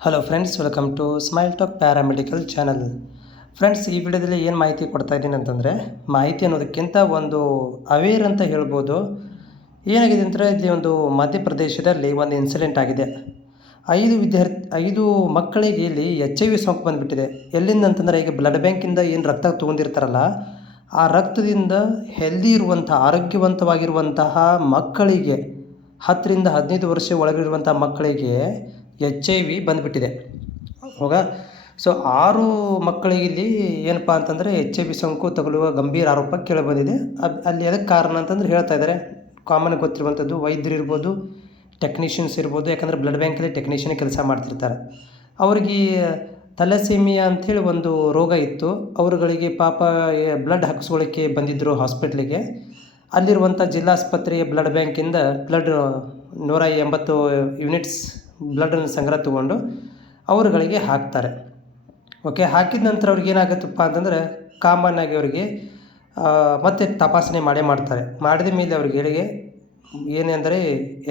Hello friends, welcome to smile talk paramedical channel. Friends, ಈ ವಿಡಿಯೋದಲ್ಲಿ ಏನು ಮಾಹಿತಿ ಕೊಡ್ತಾ ಇದ್ದೀನಿ ಅಂತಂದರೆ, ಮಾಹಿತಿ ಅನ್ನೋದಕ್ಕಿಂತ ಒಂದು ಅವೇರ್ ಅಂತ ಹೇಳ್ಬೋದು. ಏನಾಗಿದೆ ಅಂದರೆ, ಇಲ್ಲಿ ಒಂದು ಮಧ್ಯಪ್ರದೇಶದಲ್ಲಿ ಒಂದು ಇನ್ಸಿಡೆಂಟ್ ಆಗಿದೆ. 5 ಮಕ್ಕಳಿಗೆ ಇಲ್ಲಿ HIV ಸೋಂಕು ಬಂದುಬಿಟ್ಟಿದೆ. ಎಲ್ಲಿಂದ ಅಂತಂದರೆ, ಈಗ ಬ್ಲಡ್ ಬ್ಯಾಂಕಿಂದ ಏನು ರಕ್ತ ತೊಗೊಂಡಿರ್ತಾರಲ್ಲ, ಆ ರಕ್ತದಿಂದ ಹೆಲ್ದಿ ಇರುವಂಥ ಆರೋಗ್ಯವಂತವಾಗಿರುವಂತಹ ಮಕ್ಕಳಿಗೆ 10ರಿಂದ 15 ವರ್ಷ ಒಳಗಿರುವಂಥ ಮಕ್ಕಳಿಗೆ HIV ಬಂದುಬಿಟ್ಟಿದೆ. ಹೋಗ ಸೊ 6 ಮಕ್ಕಳಿಗೆ ಇಲ್ಲಿ ಏನಪ್ಪ ಅಂತಂದರೆ HIV ಸೋಂಕು ತಗುಲುವ ಗಂಭೀರ ಆರೋಪ ಕೇಳಿಬಂದಿದೆ. ಅಲ್ಲಿ ಅದಕ್ಕೆ ಕಾರಣ ಅಂತಂದ್ರೆ ಹೇಳ್ತಾ ಇದ್ದಾರೆ. ಕಾಮನ್ ಗೊತ್ತಿರುವಂಥದ್ದು ವೈದ್ಯರು ಇರ್ಬೋದು, ಟೆಕ್ನಿಷಿಯನ್ಸ್ ಇರ್ಬೋದು. ಯಾಕಂದರೆ ಬ್ಲಡ್ ಬ್ಯಾಂಕಲ್ಲಿ ಟೆಕ್ನಿಷಿಯನ್ ಕೆಲಸ ಮಾಡ್ತಿರ್ತಾರೆ. ಅವ್ರಿಗೆ ಥಲಸೀಮಿಯಾ ಅಂಥೇಳಿ ಒಂದು ರೋಗ ಇತ್ತು. ಅವರುಗಳಿಗೆ ಪಾಪ ಬ್ಲಡ್ ಹಾಕಿಸ್ಕೊಳ್ಳಿಕ್ಕೆ ಬಂದಿದ್ದರು ಹಾಸ್ಪಿಟ್ಲಿಗೆ. ಅಲ್ಲಿರುವಂಥ ಜಿಲ್ಲಾಸ್ಪತ್ರೆಯ ಬ್ಲಡ್ ಬ್ಯಾಂಕಿಂದ ಬ್ಲಡ್ 180 ಯೂನಿಟ್ಸ್ ಬ್ಲಡನ್ನು ಸಂಗ್ರಹ ತಗೊಂಡು ಅವರುಗಳಿಗೆ ಹಾಕ್ತಾರೆ. ಓಕೆ, ಹಾಕಿದ ನಂತರ ಅವ್ರಿಗೆ ಏನಾಗುತ್ತಪ್ಪ ಅಂತಂದರೆ, ಕಾಮನ್ ಆಗಿ ಅವರಿಗೆ ಮತ್ತೆ ತಪಾಸಣೆ ಮಾಡ್ತಾರೆ. ಮಾಡಿದ ಮೇಲೆ ಅವ್ರಿಗೆ ಏನೆಂದರೆ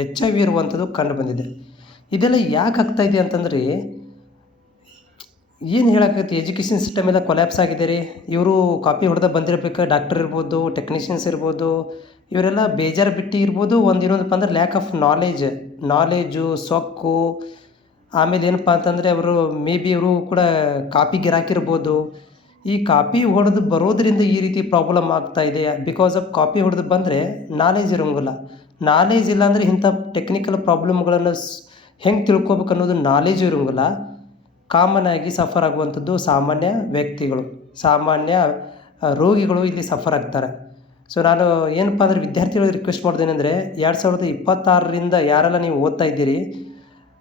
HIV ಇರುವಂಥದ್ದು ಕಂಡು ಬಂದಿದೆ. ಇದೆಲ್ಲ ಯಾಕೆ ಆಗ್ತಾಯಿದೆ ಅಂತಂದರೆ, ಏನು ಹೇಳೋಕ್ಕೈತಿ, ಎಜುಕೇಷನ್ ಸಿಸ್ಟಮ್ ಎಲ್ಲ ಕೊಲ್ಯಾಪ್ಸ್ ಆಗಿದೆ ರೀ. ಇವರು ಕಾಪಿ ಹೊಡೆದ ಬಂದಿರಬೇಕು. ಡಾಕ್ಟರ್ ಇರ್ಬೋದು, ಟೆಕ್ನಿಷಿಯನ್ಸ್ ಇರ್ಬೋದು, ಇವರೆಲ್ಲ ಬೇಜಾರು ಬಿಟ್ಟು ಇರ್ಬೋದು. ಇನ್ನೊಂದಪ್ಪ ಅಂದ್ರೆ ಲ್ಯಾಕ್ ಆಫ್ ನಾಲೇಜು ಸೊಕ್ಕು. ಆಮೇಲೆ ಏನಪ್ಪ ಅಂತಂದರೆ, ಅವರು ಮೇ ಬಿ ಇವರು ಕೂಡ ಕಾಪಿ ಗಿರಾಕಿರ್ಬೋದು. ಈ ಕಾಪಿ ಹೊಡೆದು ಬರೋದ್ರಿಂದ ಈ ರೀತಿ ಪ್ರಾಬ್ಲಮ್ ಆಗ್ತಾಯಿದೆ. ಬಿಕಾಸ್ ಆಫ್ ಕಾಪಿ ಹೊಡೆದು ಬಂದರೆ ನಾಲೇಜ್ ಇರೋಂಗಿಲ್ಲ. ನಾಲೇಜ್ ಇಲ್ಲ ಅಂದರೆ ಇಂಥ ಟೆಕ್ನಿಕಲ್ ಪ್ರಾಬ್ಲಮ್ಗಳನ್ನು ಹೆಂಗೆ ತಿಳ್ಕೊಬೇಕು ಅನ್ನೋದು ನಾಲೇಜು ಇರೋಂಗಿಲ್ಲ. ಕಾಮನ್ ಆಗಿ ಸಫರ್ ಆಗುವಂಥದ್ದು ಸಾಮಾನ್ಯ ವ್ಯಕ್ತಿಗಳು, ಸಾಮಾನ್ಯ ರೋಗಿಗಳು ಇಲ್ಲಿ ಸಫರ್ ಆಗ್ತಾರೆ. ಸೊ ನಾನು ಏನಪ್ಪ ಅಂದರೆ ವಿದ್ಯಾರ್ಥಿಗಳಿಗೆ ರಿಕ್ವೆಸ್ಟ್ ಮಾಡ್ದೇನೆಂದರೆ, 2026ರಿಂದ ಯಾರೆಲ್ಲ ನೀವು ಓದ್ತಾ ಇದ್ದೀರಿ,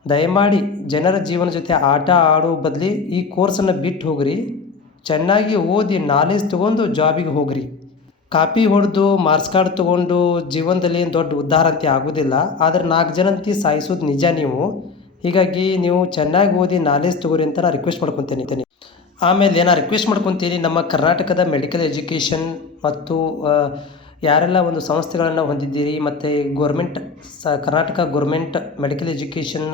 ದಯಮಾಡಿ ಜನರ ಜೀವನ ಜೊತೆ ಆಟ ಆಡೋ ಬದಲಿ ಈ ಕೋರ್ಸನ್ನು ಬಿಟ್ಟು ಹೋಗ್ರಿ. ಚೆನ್ನಾಗಿ ಓದಿ ನಾಲೆಜ್ ತೊಗೊಂಡು ಜಾಬಿಗೆ ಹೋಗ್ರಿ. ಕಾಪಿ ಹೊಡೆದು ಮಾರ್ಕ್ಸ್ ಕಾರ್ಡ್ ತೊಗೊಂಡು ಜೀವನದಲ್ಲಿ ಏನು ದೊಡ್ಡ ಉದ್ಧಾರ ಅಂತ ಆಗೋದಿಲ್ಲ. ಆದರೆ 4 ಜನಂತಿ ಸಾಯಿಸೋದು ನಿಜ ನೀವು. ಹೀಗಾಗಿ ನೀವು ಚೆನ್ನಾಗಿ ಓದಿ ನಾಲೆಜ್ ತೊಗೊರಿ ಅಂತ ನಾನು ರಿಕ್ವೆಸ್ಟ್ ಮಾಡ್ಕೊತೀನಿ. ಆಮೇಲೆ ನಾನು ರಿಕ್ವೆಸ್ಟ್ ಮಾಡ್ಕೊತೀನಿ, ನಮ್ಮ ಕರ್ನಾಟಕದ ಮೆಡಿಕಲ್ ಎಜುಕೇಷನ್ ಮತ್ತು ಯಾರೆಲ್ಲ ಒಂದು ಸಂಸ್ಥೆಗಳನ್ನು ಹೊಂದಿದ್ದೀರಿ ಮತ್ತು ಕರ್ನಾಟಕ ಗೋರ್ಮೆಂಟ್ ಮೆಡಿಕಲ್ ಎಜುಕೇಷನ್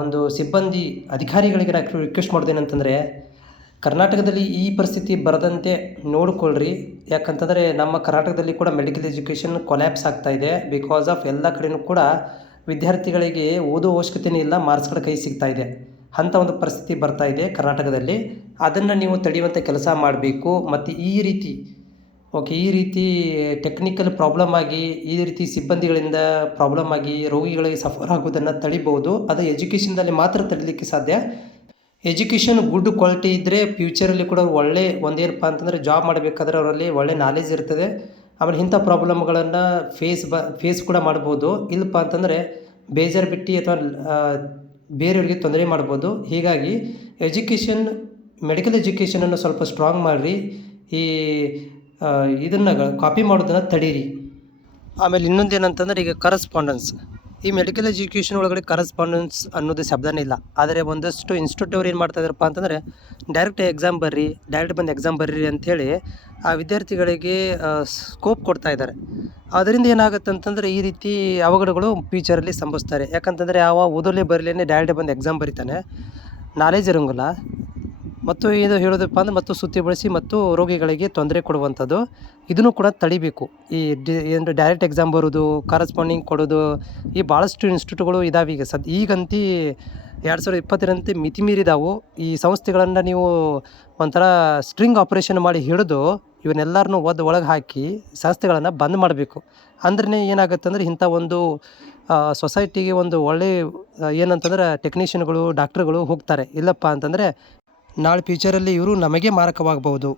ಒಂದು ಸಿಬ್ಬಂದಿ ಅಧಿಕಾರಿಗಳಿಗೆ ನಾನು ರಿಕ್ವೆಸ್ಟ್ ಮಾಡೋದೇನಂತಂದರೆ, ಕರ್ನಾಟಕದಲ್ಲಿ ಈ ಪರಿಸ್ಥಿತಿ ಬರದಂತೆ ನೋಡಿಕೊಳ್ಳ್ರಿ. ಯಾಕಂತಂದರೆ ನಮ್ಮ ಕರ್ನಾಟಕದಲ್ಲಿ ಕೂಡ ಮೆಡಿಕಲ್ ಎಜುಕೇಷನ್ ಕೊಲ್ಯಾಪ್ಸ್ ಆಗ್ತಾಯಿದೆ. ಬಿಕಾಸ್ ಆಫ್ ಎಲ್ಲ ಕಡೆಯೂ ಕೂಡ ವಿದ್ಯಾರ್ಥಿಗಳಿಗೆ ಓದೋ ಅವಶ್ಯಕತೆಯೇ ಇಲ್ಲ, ಮಾರ್ಕ್ಸ್ ಕಾರ್ಡ್ ಕೈ ಸಿಗ್ತಾಯಿದೆ. ಅಂಥ ಒಂದು ಪರಿಸ್ಥಿತಿ ಬರ್ತಾಯಿದೆ ಕರ್ನಾಟಕದಲ್ಲಿ. ಅದನ್ನು ನೀವು ತಡೆಯುವಂಥ ಕೆಲಸ ಮಾಡಬೇಕು. ಮತ್ತು ಈ ರೀತಿ ಟೆಕ್ನಿಕಲ್ ಪ್ರಾಬ್ಲಮ್ ಆಗಿ, ಈ ರೀತಿ ಸಿಬ್ಬಂದಿಗಳಿಂದ ಪ್ರಾಬ್ಲಮ್ ಆಗಿ ರೋಗಿಗಳಿಗೆ ಸಫರ್ ಆಗೋದನ್ನು ತಡಿಬೋದು. ಅದು ಎಜುಕೇಷನ್ದಲ್ಲಿ ಮಾತ್ರ ತಡಿಲಿಕ್ಕೆ ಸಾಧ್ಯ. ಎಜುಕೇಷನ್ ಗುಡ್ ಕ್ವಾಲಿಟಿ ಇದ್ದರೆ ಫ್ಯೂಚರಲ್ಲಿ ಕೂಡ ಒಳ್ಳೆ ಒಂದೇನಪ್ಪ ಅಂತಂದರೆ, ಜಾಬ್ ಮಾಡಬೇಕಾದ್ರೆ ಅವರಲ್ಲಿ ಒಳ್ಳೆ ನಾಲೆಜ್ ಇರ್ತದೆ. ಆಮೇಲೆ ಇಂಥ ಪ್ರಾಬ್ಲಮ್ಗಳನ್ನು ಫೇಸ್ ಕೂಡ ಮಾಡ್ಬೋದು. ಇಲ್ಲಪ್ಪ ಅಂತಂದರೆ ಬೇಜಾರು ಬಿಟ್ಟು ಅಥವಾ ಬೇರೆಯವ್ರಿಗೆ ತೊಂದರೆ ಮಾಡ್ಬೋದು. ಹೀಗಾಗಿ ಮೆಡಿಕಲ್ ಎಜುಕೇಷನನ್ನು ಸ್ವಲ್ಪ ಸ್ಟ್ರಾಂಗ್ ಮಾಡಿರಿ. ಇದನ್ನು ಕಾಪಿ ಮಾಡೋದನ್ನು ತಡೀರಿ. ಆಮೇಲೆ ಇನ್ನೊಂದೇನಂತಂದರೆ, ಈಗ ಕರೆಸ್ಪಾಂಡೆನ್ಸ್, ಈ ಮೆಡಿಕಲ್ ಎಜುಕೇಷನ್ ಒಳಗಡೆ ಕರೆಸ್ಪಾಂಡೆನ್ಸ್ ಅನ್ನೋದು ಶಬ್ದನೇ ಇಲ್ಲ. ಆದರೆ ಒಂದಷ್ಟು ಇನ್ಸ್ಟಿಟ್ಯೂಟ್ ಅವ್ರು ಏನು ಮಾಡ್ತಾ ಇದ್ದಾರಪ್ಪ ಅಂತಂದರೆ, ಡೈರೆಕ್ಟ್ ಬಂದು ಎಕ್ಸಾಮ್ ಬರ್ರಿ ಅಂಥೇಳಿ ಆ ವಿದ್ಯಾರ್ಥಿಗಳಿಗೆ ಸ್ಕೋಪ್ ಕೊಡ್ತಾ ಇದ್ದಾರೆ. ಅದರಿಂದ ಏನಾಗುತ್ತೆ ಅಂತಂದರೆ, ಈ ರೀತಿ ಅವಘಡಗಳು ಫ್ಯೂಚರಲ್ಲಿ ಸಂಭವಿಸ್ತಾರೆ. ಯಾಕಂತಂದರೆ ಓದೋಲ್ಲೇ ಬರಲೇನೆ ಡೈರೆಕ್ಟ್ ಬಂದು ಎಕ್ಸಾಮ್ ಬರೀತಾನೆ, ನಾಲೆಜ್ ಇರೋಂಗಿಲ್ಲ. ಮತ್ತು ಇದು ಹೇಳೋದಪ್ಪ ಅಂದರೆ ಮತ್ತು ಸುತ್ತಿ ಬಳಸಿ ಮತ್ತು ರೋಗಿಗಳಿಗೆ ತೊಂದರೆ ಕೊಡುವಂಥದ್ದು. ಇದನ್ನು ಕೂಡ ತಡಿಬೇಕು. ಏನು ಡೈರೆಕ್ಟ್ ಎಕ್ಸಾಮ್ ಬರೋದು, ಕರೆಸ್ಪಾಂಡಿಂಗ್ ಕೊಡೋದು, ಈ ಭಾಳಷ್ಟು ಇನ್ಸ್ಟಿಟ್ಯೂಟ್ಗಳು ಇದಾವೆ. ಈಗಂತೂ 2020ರಂತೆ ಮಿತಿ ಮೀರಿದಾವು. ಈ ಸಂಸ್ಥೆಗಳನ್ನು ನೀವು ಒಂಥರ ಸ್ಟ್ರಿಂಗ್ ಆಪ್ರೇಷನ್ ಮಾಡಿ ಹಿಡಿದು ಇವನ್ನೆಲ್ಲರನ್ನೂ ಒಳಗೆ ಹಾಕಿ ಸಂಸ್ಥೆಗಳನ್ನು ಬಂದ್ ಮಾಡಬೇಕು. ಅಂದ್ರೆ ಏನಾಗುತ್ತೆ ಅಂದರೆ, ಇಂಥ ಒಂದು ಸೊಸೈಟಿಗೆ ಒಂದು ಒಳ್ಳೆ ಏನಂತಂದ್ರೆ ಟೆಕ್ನಿಷಿಯನ್ಗಳು, ಡಾಕ್ಟ್ರುಗಳು ಹೋಗ್ತಾರೆ. ಇಲ್ಲಪ್ಪ ಅಂತಂದರೆ ನಾಳೆ ಫ್ಯೂಚರಲ್ಲಿ ಇವರು ನಮಗೆ ಮಾರಕವಾಗಬಹುದು.